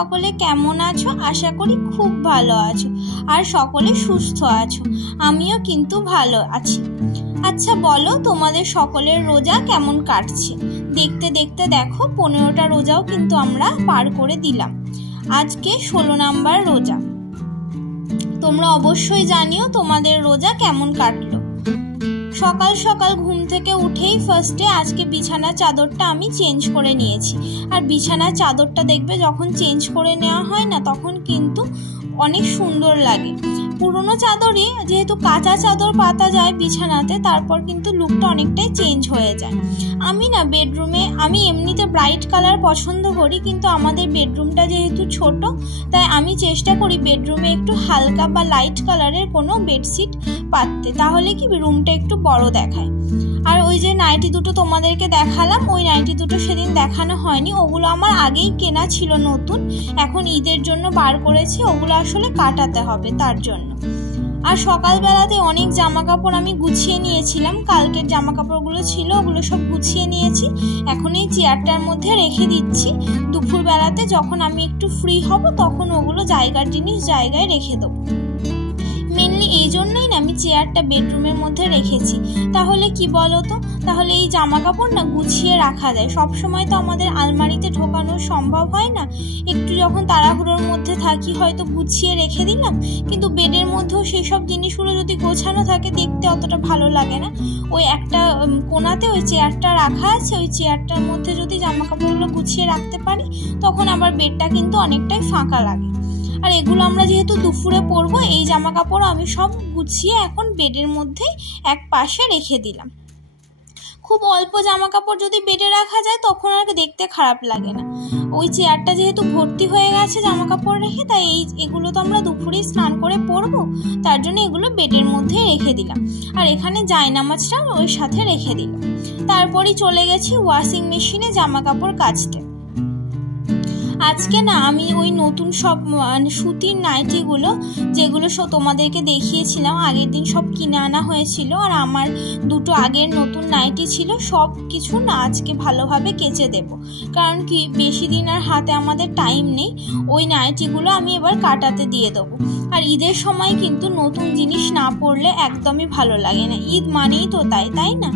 সকলে কেমন আছো? আশা করি খুব ভালো আছো আর সকলে সুস্থ আছো। আমিও কিন্তু ভালো আছি। আচ্ছা বলো, তোমাদের সকলের রোজা কেমন কাটছে? দেখতে দেখতে দেখো 15টা রোজাও কিন্তু আমরা পার করে দিলাম। আজকে 16 নাম্বার রোজা। তোমরা অবশ্যই জানিও তোমাদের রোজা কেমন কাটলো। সকাল সকাল ঘুম থেকে উঠেই ফার্স্টে আজকে বিছানার চাদরটা আমি চেঞ্জ করে নিয়েছি। আর বিছানার চাদরটা দেখবে যখন চেঞ্জ করে নেওয়া হয় না, তখন কিন্তু অনেক সুন্দর লাগে। পুরোনো চাদরে যেহেতু কাঁচা চাদর পাতা যায় বিছানাতে, তারপর কিন্তু লুকটা অনেকটাই চেঞ্জ হয়ে যায়। আমি না বেডরুমে, আমি এমনিতে ব্রাইট কালার পছন্দ করি, কিন্তু আমাদের বেডরুমটা যেহেতু ছোট, তাই আমি চেষ্টা করি বেডরুমে একটু হালকা বা লাইট কালারের কোনো বেডশিট পাততে, তাহলে কি রুমটা একটু বড় দেখায়। আর ওই যে নাইটি দুটো তোমাদেরকে দেখালাম, ওই নাইটি দুটো সেদিন দেখানো হয়নি, ওগুলো আমার আগেই কেনা ছিল নতুন, এখন ঈদের জন্য বার করেছি, ওগুলো আসলে কাটাতে হবে তার জন্য। আর সকালবেলাতে অনেক জামা কাপড় আমি গুছিয়ে নিয়েছিলাম, কালকের জামা কাপড়গুলো ছিল ওগুলো সব গুছিয়ে নিয়েছি, এখন এই চেয়ারটার মধ্যে রেখে দিচ্ছি। দুপুরবেলাতে যখন আমি একটু ফ্রি হব তখন ওগুলো জায়গার জিনিস জায়গায় রেখে দেবো। মেনলি এই জন্যই না আমি চেয়ারটা বেডরুমের মধ্যে রেখেছি, তাহলে কি বলতো, তাহলে এই জামা কাপড় না গুছিয়ে রাখা যায়। সব সময় তো আমাদের আলমারিতে ঢোকানো সম্ভব হয় না, একটু যখন তাড়াহুড়োর মধ্যে থাকি হয়তো গুছিয়ে রেখে দিলাম, কিন্তু বেডের মধ্যেও সেই সব জিনিসগুলো যদি গোছানো থাকে দেখতে অতটা ভালো লাগে না। ওই একটা কোণাতে ওই চেয়ারটা রাখা আছে, ওই চেয়ারটার মধ্যে যদি জামা কাপড়গুলো গুছিয়ে রাখতে পারি তখন আবার বেডটা কিন্তু অনেকটাই ফাঁকা লাগে। আর এগুলো আমরা যেহেতু দুপুরে পরবো, এই জামা কাপড় আমি সব গুছিয়ে এখন বেডের মধ্যে এক পাশে রেখে দিলাম। খুব অল্প জামা কাপড় যদি বেডে রাখা যায় তখন আর দেখতে খারাপ লাগে না। ওই চেয়ারটা যেহেতু ভর্তি হয়ে গেছে জামা কাপড় রেখে, তাই এগুলো তো আমরা দুপুরেই স্নান করে পরবো, তার জন্য এগুলো বেডের মধ্যে রেখে দিলাম। আর এখানে জায়নামাজটা ওই সাথে রেখে দিলাম। তারপরই চলে গেছি ওয়াশিং মেশিনে জামা কাপড় কাচতে। আজকে না আমি ওই নতুন সব সুতির নাইটিগুলো, যেগুলো তোমাদেরকে দেখিয়েছিলাম আগের দিন, সব কিনে আনা হয়েছিল, আর আমার দুটো আগের নতুন নাইটি ছিল, সব কিছু না আজকে ভালোভাবে কেচে দেব। কারণ কি বেশি দিন আর হাতে আমাদের টাইম নেই, ওই নাইটিগুলো আমি এবার কাটাতে দিয়ে দেবো। আর ঈদের সময় কিন্তু নতুন জিনিস না পরলে একদমই ভালো লাগে না, ঈদ মানেই তো তাই না।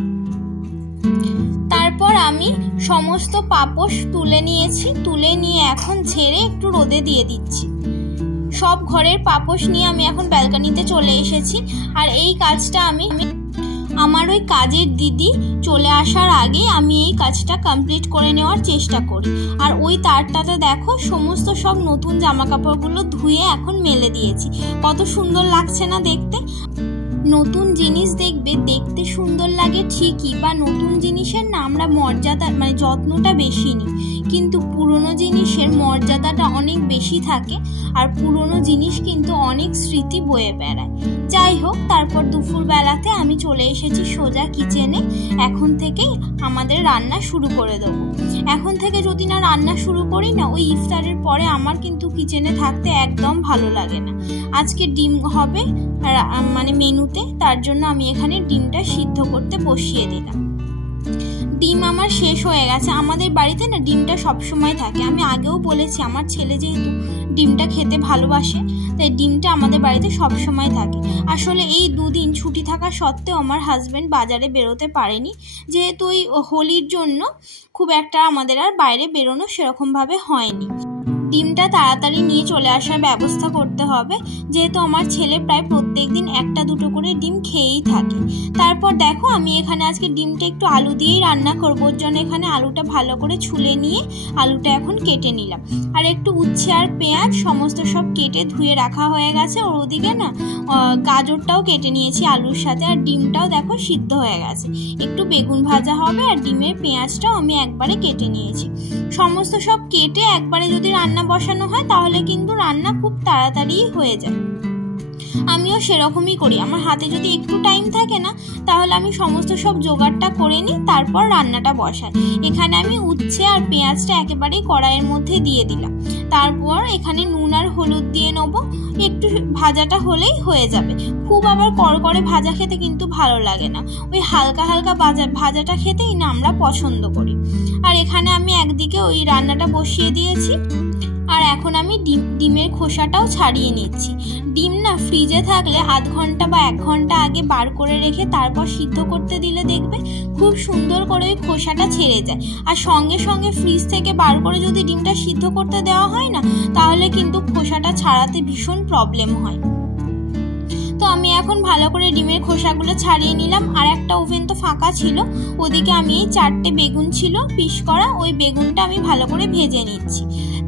তারপর আমি সমস্ত পাপোশ তুলে নিয়েছি, তুলে নিয়ে এখন ঝেড়ে একটু রোদে দিয়ে দিচ্ছি। সব ঘরের পাপোশ নিয়ে আমি এখন ব্যালকনিতে চলে এসেছি। আর এই কাজটা আমি আমার ওই কাজের দিদি চলে আসার আগে আমি এই কাজটা কমপ্লিট করে নেওয়ার চেষ্টা করি। আর ওই তারটাতে দেখো সমস্ত সব নতুন জামা কাপড়গুলো ধুয়ে এখন মেলে দিয়েছি। কত সুন্দর লাগছে না দেখতে। নতুন জিনিস দেখবে দেখতে সুন্দর লাগে ঠিকই, বা নতুন জিনিসের না আমরা মর্যাদা যত্নটা বেশি নিই, কিন্তু পুরনো জিনিসের মর্যাদাটা অনেক বেশি থাকে। আর পুরনো জিনিস কিন্তু অনেক স্মৃতি বয়ে বেড়ায়। যাই হোক, তারপর দুপুরবেলাতে আমি চলে এসেছি সোজা কিচেনে। এখন থেকেই আমাদের রান্না শুরু করে দেবো। এখন থেকে যদি না রান্না শুরু করি না, ওই ইফতারের পরে আমার কিন্তু কিচেনে থাকতে একদম ভালো লাগে না। আজকে ডিম হবে মেনুতে, তার জন্য আমি এখানে ডিমটা সিদ্ধ করতে বসিয়ে দিলাম। ডিম আমার শেষ হয়ে গেছে। আমাদের বাড়িতে না ডিমটা সবসময় থাকে, আমি আগেও বলেছি আমার ছেলে যেহেতু ডিমটা খেতে ভালোবাসে, তাই ডিমটা আমাদের বাড়িতে সবসময় থাকে। আসলে এই দুদিন ছুটি থাকা সত্ত্বেও আমার হাজব্যান্ড বাজারে বেরোতে পারেনি, যেহেতু ওই হোলির জন্য খুব একটা আমাদের আর বাইরে বেরোনো সেরকমভাবে হয়নি। ডিমটা তাড়াতাড়ি নিয়ে চলে আসার ব্যবস্থা করতে হবে, যেহেতু আমার ছেলে প্রায় প্রত্যেক দিন একটা দুটো করে ডিম খেয়েই থাকে। তারপর দেখো আমি এখানে আজকে ডিমটা একটু আলু দিয়েই রান্না করবো, ওর জন্য এখানে আলুটা ভালো করে ছুলে নিয়ে আলুটা এখন কেটে নিলাম। আর একটু উচ্ছে আর পেঁয়াজ সমস্ত সব কেটে ধুয়ে রাখা হয়ে গেছে। ওর ওদিকে না গাজরটাও কেটে নিয়েছি আলুর সাথে, আর ডিমটাও দেখো সিদ্ধ হয়ে গেছে। একটু বেগুন ভাজা হবে, আর ডিমের পেঁয়াজটাও আমি একবারে কেটে নিয়েছি। সমস্ত সব কেটে একবারে যদি রান্না বসানো হয় তাহলে কিন্তু রান্না খুব তাড়াতাড়ি হয়ে যায়। আমিও সেরকমই করি, আমার হাতে যদি একটু টাইম থাকে না তাহলে আমি সমস্ত সব জোগাড়টা করে নিই, তারপর রান্নাটা বসাই। এখানে আমি উচ্ছে আর পেঁয়াজটা একেবারেই কড়াইয়ের মধ্যে দিয়ে দিলাম। তারপর এখানে নুন আর হলুদ দিয়ে নেবো, একটু ভাজাটা হলেই হয়ে যাবে। খুব আবার কড়কড়ে ভাজা খেতে কিন্তু ভালো লাগে না, ওই হালকা হালকা ভাজাটা খেতেই না আমরা পছন্দ করি। আর এখানে আমি একদিকে ওই রান্নাটা বসিয়ে দিয়েছি। আর এখন আমি ডিমের খোসাটাও ছাড়িয়ে নিচ্ছি। ডিম না ফ্রিজে থাকলে আধ ঘন্টা বা 1 ঘন্টা আগে বার করে রেখে তারপর সিদ্ধ করতে দিলে দেখবে খুব সুন্দর করে ওই খোসাটা ছেড়ে যায়। আর সঙ্গে সঙ্গে ফ্রিজ থেকে বার করে যদি ডিমটা সিদ্ধ করতে দেওয়া হয় না, তাহলে কিন্তু খোসাটা ছাড়াতে ভীষণ প্রবলেম হয়। তো আমি এখন ভালো করে ডিমের খোসাগুলো ছাড়িয়ে নিলাম। আর একটা ওভেন তো ফাঁকা ছিল, ওদিকে আমি এই 4টে বেগুন ছিল পিস করা, ওই বেগুনটা আমি ভালো করে ভেজে নিচ্ছি।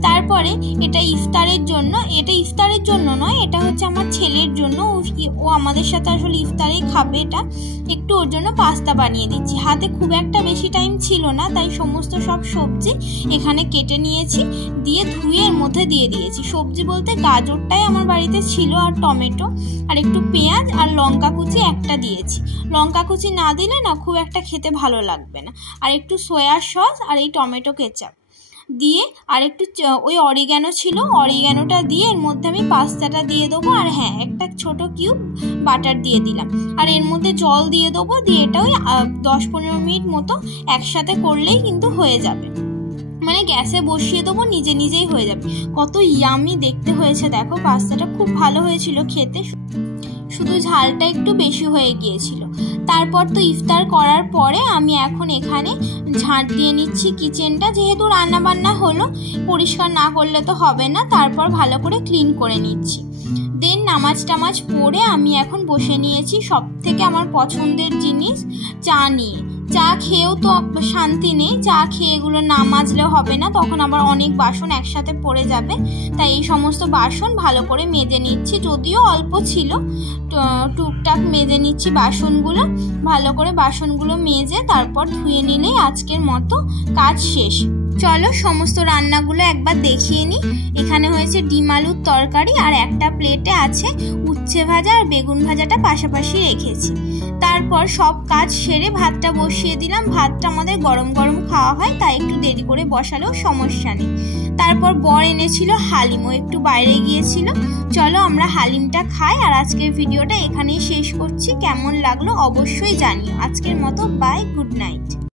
তারপরে এটা ইফতারের জন্য নয়, এটা হচ্ছে আমার ছেলের জন্য। ও আমাদের সাথে আসলে ইফতারেই খাবে। এটা একটু ওর জন্য পাস্তা বানিয়ে দিচ্ছি। হাতে খুব একটা বেশি টাইম ছিল না, তাই সমস্ত সব সবজি এখানে কেটে নিয়েছি, দিয়ে ধুয়ে এর মধ্যে দিয়ে দিয়েছি। সবজি বলতে গাজরটাই আমার বাড়িতে ছিল, আর টমেটো, আর একটু পেঁয়াজ আর লঙ্কা কুচি একটা দিয়েছি। লঙ্কা কুচি না দিলে না খুব একটা খেতে ভালো লাগবে না। আর একটু সয়া সস আর এই টমেটো কেচাপ দিয়ে, আর একটু ওই অরিগ্যানো ছিল, অরিগ্যানোটা দিয়ে এর মধ্যে আমি পাস্তাটা দিয়ে দেবো। আর হ্যাঁ, একটা ছোট কিউব বাটার দিয়ে দিলাম। আর এর মধ্যে জল দিয়ে দেবো, দিয়ে এটা ওই 10-15 মিনিট মতো একসাথে করলেই কিন্তু হয়ে যাবে। মানে গ্যাসে বসিয়ে দেবো, নিজে নিজেই হয়ে যাবে। কত ইয়ামি দেখতে হয়েছে দেখো, পাস্তাটা খুব ভালো হয়েছিল খেতে, শুধু ঝালটা একটু বেশি হয়ে গিয়েছিল। তারপর তো ইফতার করার পরে আমি এখন এখানে ঝাঁট দিয়ে নিচ্ছি কিচেনটা, যেহেতু রান্না বান্না হলো, পরিষ্কার না করলে তো হবে না। তারপর ভালো করে ক্লিন করে নিচ্ছি। দেন নামাজ পড়ে আমি এখন বসে নিয়েছি সব থেকে আমার পছন্দের জিনিস, চা নিয়ে। চা খেয়েও তো শান্তি নেই, চা খেয়ে এগুলো না মাজলে হবে না, তখন আবার অনেক বাসন একসাথে পড়ে যাবে। তাই এই সমস্ত বাসন ভালো করে মেজে নিচ্ছি, যদিও অল্প ছিল, টুকটাক মেজে নিচ্ছি বাসনগুলো। ভালো করে বাসনগুলো মেজে তারপর ধুয়ে নিলেই আজকের মতো কাজ শেষ। চলো সমস্ত রান্নাগুলো একবার দেখিয়ে নিই। এখানে হয়েছে ডিম আলুর তরকারি, আর একটা প্লেটে আছে উচ্ছে ভাজা আর বেগুন ভাজাটা পাশাপাশি রেখেছি। তারপর সব কাজ সেরে ভাতটা বসিয়ে দিলাম। ভাতটা আমাদের গরম গরম খাওয়া হয়, তাই একটু দেরি করে বসালেও সমস্যা নেই। তারপর বর এনেছিল হালিম, ও একটু বাইরে গিয়েছিল। চলো আমরা হালিমটা খাই। আর আজকের ভিডিওটা এখানেই শেষ করছি। কেমন লাগলো অবশ্যই জানিও। আজকের মতো বাই, গুড নাইট।